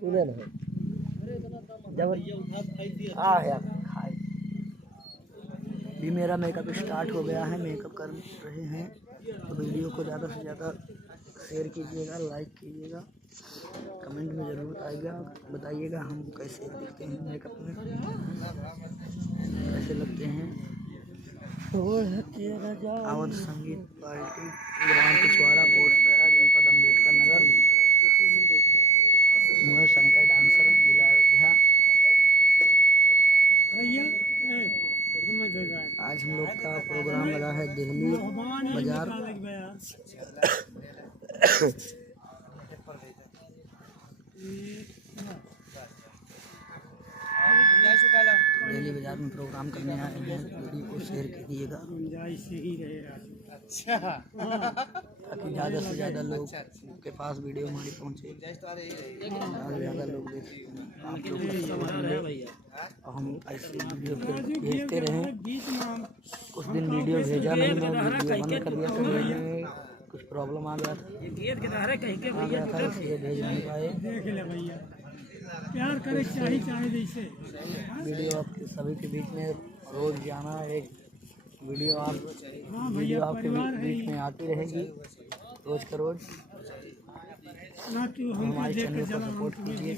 सुने ना जब खाए भी मेरा मेकअप स्टार्ट हो गया है। मेकअप कर रहे हैं तो वीडियो को ज़्यादा से ज़्यादा शेयर कीजिएगा, लाइक कीजिएगा, कमेंट में ज़रूर बताइएगा हम कैसे दिखते हैं मेकअप में, कैसे लगते हैं। अवध संगीत पार्टी ग्राम पिछवाड़ा पोस्ट गया जनपद अम्बेडकर नगर। मैं शंकर डांसर जिला अयोध्या। आज हम लोग का प्रोग्राम लगा है दिल्ली बाजार। दिल्ली बाजार में प्रोग्राम करने आए हैं। वीडियो को शेयर कीजिएगा ताकि ज़्यादा से ज़्यादा लोग के पास वीडियो हमारी पहुँचे, ज़्यादा से ज़्यादा लोग देखें, आप लोग को सपोर्ट मिले और हम ऐसे वीडियो भेजते रहें। कुछ दिन वीडियो भेजा नहीं, मैं वीडियो बंद कर दिया था, कुछ प्रॉब्लम आ गया था इसलिए भेज नहीं पाए। प्यार करे चाहे जैसे वीडियो आपके सभी के बीच में रोज जाना, एक वीडियो आपके बीच में आती रहेगी रोज का रोज। हमारे चैनल को सपोर्ट कीजिए।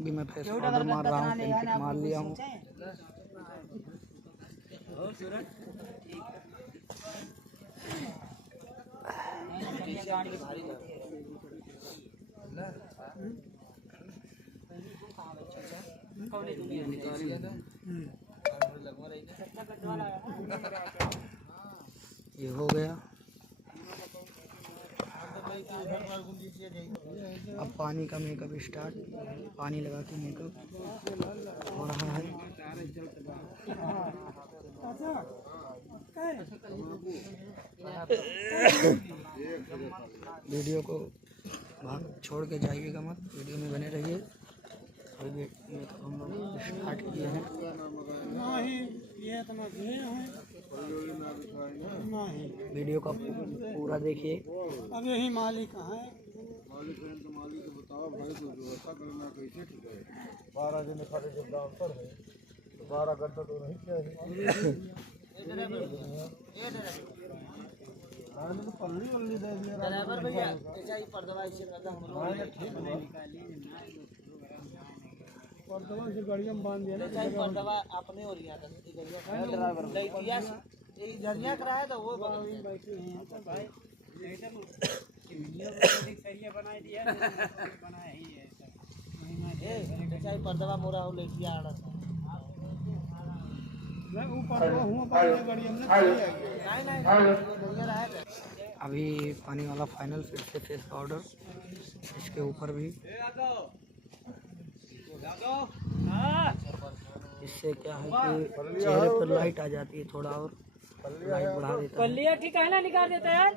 भी मैं फेस पाउडर मार रहा हूँ, पेंट मार लिया हूँ। ये हो गया। अब पानी का मेकअप स्टार्ट, पानी लगा के मेकअप हो रहा है। वीडियो को भाग छोड़ के जाइएगा मत, वीडियो में बने रहिए। मेकअप हम लोग स्टार्ट किए हैं। वीडियो का पूरा देखिए। अब यही मालिक है। मालिक को बताओ भाई को व्यवस्था करना कैसे ठीक है। 12 दिन खाते जब दाम पर है तो 12 घंटा तो नहीं चाहिए। पल्ली वल्ली दे दिया ड्राइवर भैया, ऐसा ही पर्दवा से करता हम लोग ठीक है। पर्दवा से गाड़ियां बांध दिया ना, चाहे पर्दवा अपने और यहाँ का ड्राइवर दैतिया ये झरिया कराया तो वो बैठे हैं भाई। सरिया बना दिया, बनाया ही है। ऐसा ही पर्दवा मोरा हो लेटिया आड़ा था। मैं ऊपर हूं, गाड़ियां नहीं। अभी पानी वाला फाइनल, फिर से फेस पाउडर इसके ऊपर भी। इससे क्या है कि चेहरे पर लाइट आ जाती है, थोड़ा और लाइट बढ़ा देता है। ठीक है ना, निकाल देता है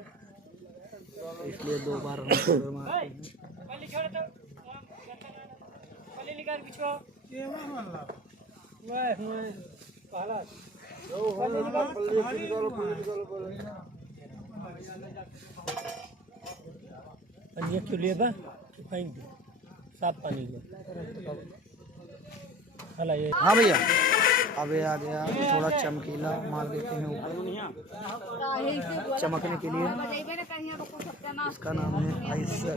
इसलिए 2 बार हम पाउडर मारते हैं। निकाल पिछवा क्यों लिए साफ पानी को। हाँ भैया, अब ये आ गया थोड़ा चमकीला मार देते हैं ऊपर चमकने के लिए। इसका नाम है आइसर।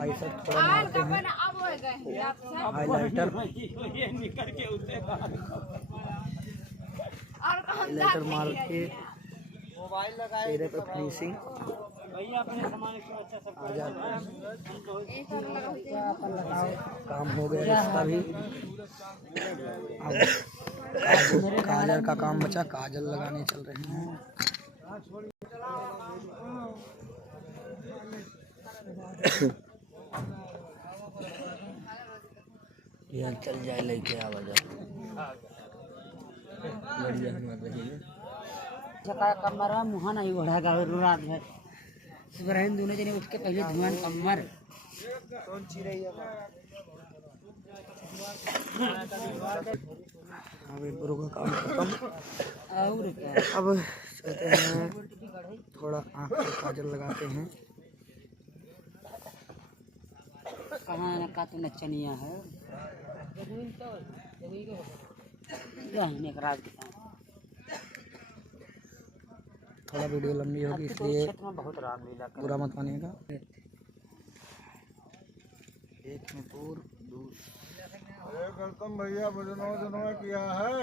आइसर थोड़ा मारते हैं, हाइलाइटर हाइलाइटर मार के चेहरे पर फिनिशिंग आ जाता है। काम हो गया इसका भी। अब काजल का काम बचा, काजल लगाने चल रहे हैं। यहाँ चल जाए लेके आवाज बढ़िया हमारे रही है। सकाळ कमरा मुहा नाही ओढा गाव रात भर सुबह दोनों जने उठ के पहले धुआं कमर अभी ब्रो का काम खत्म। और क्या अब चलते हैं, थोड़ा आँख पे काजल लगाते हैं। कहाँ न का तो नचनिया है रहने का रात के टाइम थोड़ा वीडियो लंबी होगी इसलिए क्षेत्र में बहुत रामलीला कर पूरा मत मानिएगा। एक में पूर दूर अरे गौतम भैया भजनों किया है।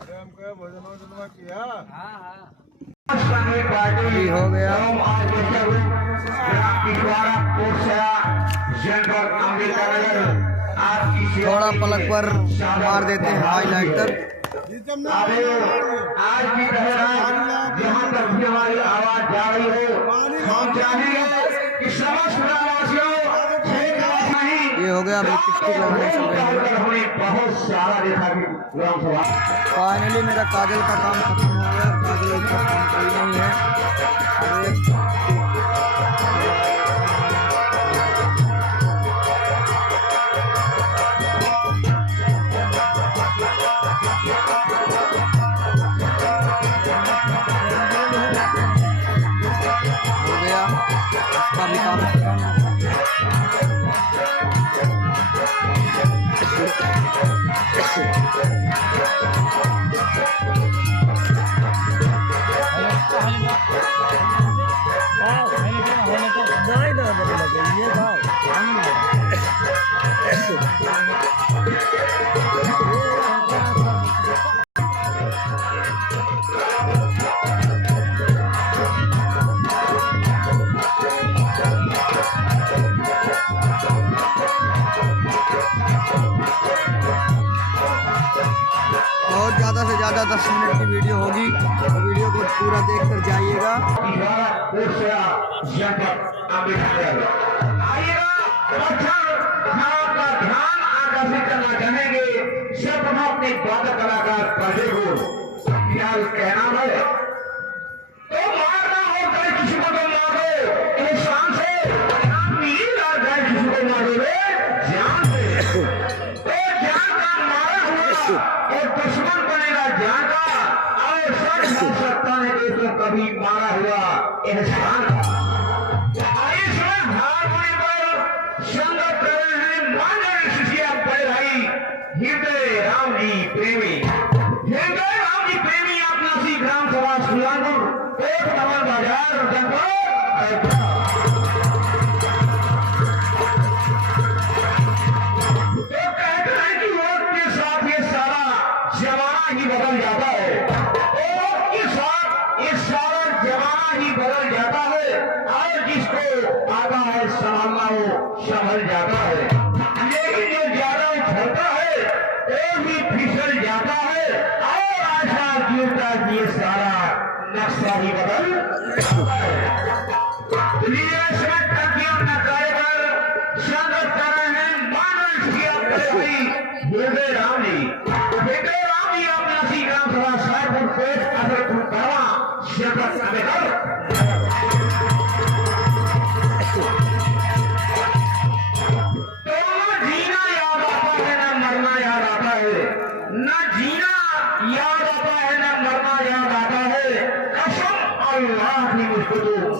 अरे हम क्या भजनों किया। भी हो गया। थोड़ा पलक पर मार देते हैं हाईलाइटर। आज की जहाँ तक भी हमारी आवाज जा रही हो हम चाहेंगे कि समस्त ग्रामवासियों ये हो गया, अभी लिपस्टिक लगाने चल रहे हैं। हमें बहुत सारा देखा कि ग्राम सभा फाइनली मेरा काजल का काम खत्म हो गया। काजल का काम कोई नहीं है। हो गया, इसका भी काम खत्म। बहुत ज़्यादा से ज़्यादा 10 मिनट की वीडियो होगी, तो वीडियो को पूरा देख कर जाइएगा। ध्यान आकर्षित करना चाहेंगे सिर्फ हम अपने वादक कलाकार पर्दे को क्या कहना है तो मारना हो चाहे किसी को तो मारो इंसान से मिलेगा, चाहे किसी को मारोगे जान से तो जान का मारा हुआ एक दुश्मन बनेगा जान का और सच हो सकता है कि तो कभी मारा हुआ इंसान का। संगत कर रहे हैं मानव शिष्य बड़े भाई हृदय राम जी प्रेमी अपना सी ग्राम सभा सुलानपुर एक नंबर बाजार जनपद तो कहते हैं कि वोट के साथ ये सारा जमाना ही बदल जाता है। वोट के साथ ये सारा जमाना ही बदल जाता है और जिसको आता है संभालना हो संभल जाता है, लेकिन जो ज्यादा उछलता है वो भी फिसल जाता है और आशा जीवता ये सारा नक्शा ही बदल जाता है। इसलिए इसमें टकियों न कार्यकर संगत कर रहे हैं मानव शिष्य हृदय राम जी अपना सी ग्राम सभा साहपुर कोट अदरपुर करवा संगत कर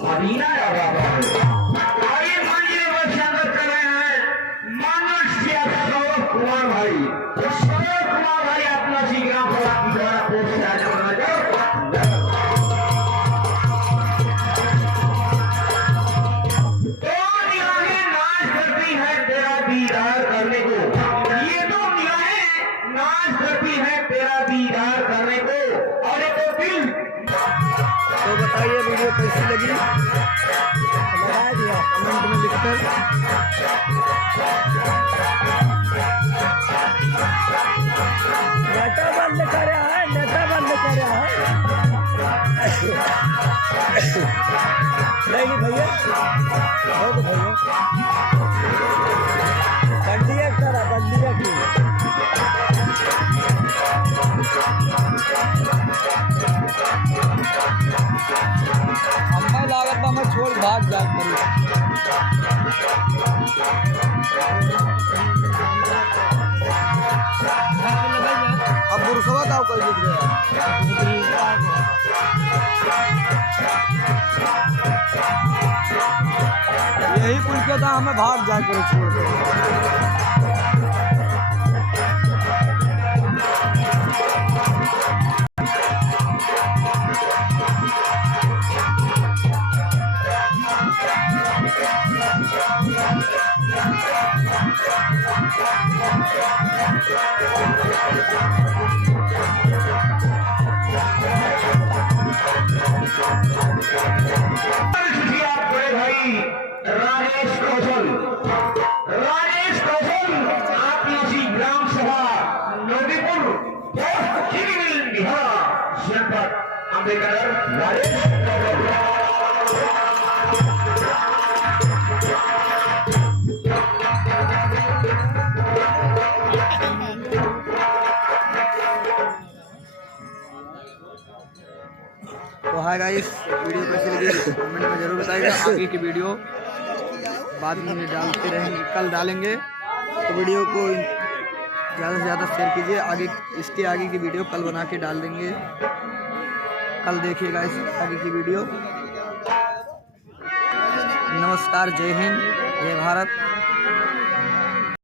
मदीना याद आता है। आइए मंजिल पर संगत कर रहे हैं मनुष्य सौरभ कुमार भाई। तो सौरभ कुमार भाई अपना सी ग्राम सभा की द्वारा कोर्ट से आज करना नाच करती है तेरा दीदार करने को। ये तो निगाहें नाच करती है तेरा दीदार करने को और एक दिल। तो बताइए वीडियो कैसी लगी, लगा दिया कमेंट में लिखकर। नेता बंद कर रहा है, नेता बंद कर रहा है नहीं भैया, बहुत भैया बंदिया करा बंदिया की गाँव कोई जीत गया। यही पुल के था हमें भाग जा कर छोड़ दो। बड़े भाई राजेश कौशल आदिवासी ग्राम सभा नौदीपुर बिहार जनपद अम्बेडकर राजेश कौशल। तो हाय गाइस, वीडियो कैसी लगी कमेंट में जरूर बताइएगा। आगे की वीडियो बाद में डालते रहेंगे, कल डालेंगे, तो वीडियो को ज़्यादा से ज़्यादा शेयर कीजिए। आगे इसके आगे की वीडियो कल बना के डाल देंगे, कल देखिएगा इस आगे की वीडियो। नमस्कार, जय हिंद, जय भारत।